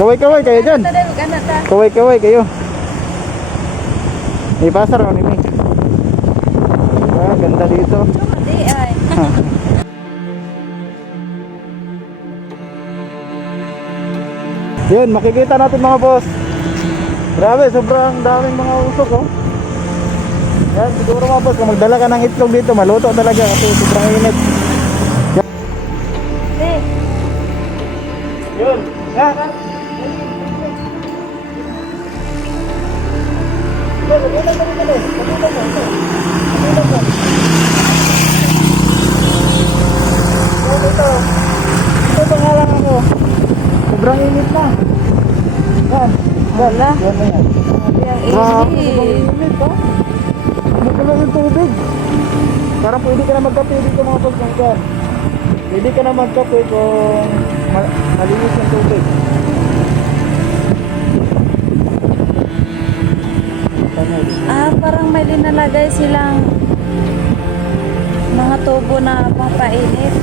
Kaway-kaway kayo dyan. Kaway-kaway kayo. May pasar o ni May. Ah, ganda dito. Hindi ay. Yun, makikita natin mga boss. Grabe, sobrang daming mga usok oh. Yan, siguro mga boss, kung magdala ka ng itlog dito, maluto talaga kasi sobrang init. Hindi. Yun, yan. Ito pangalan ako. Sobrang init na. Yan. Wala. Yan na yan. Grabe ang Grabe, init. sobrang init ha. Bumukulo yung tubig. Parang pwede ka na magkape dito mga boss ng dyan. Pwede ka na magkape kung malinis yung tubig. Parang may linalagay silang mga tubo na pampainit.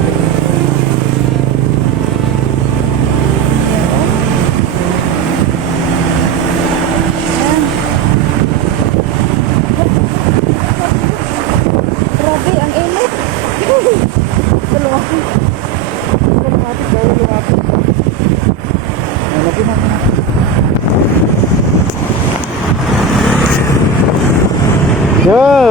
Ayan. Grabe, ang init. Lumapit. Lumapit. Lumapit na. Yun.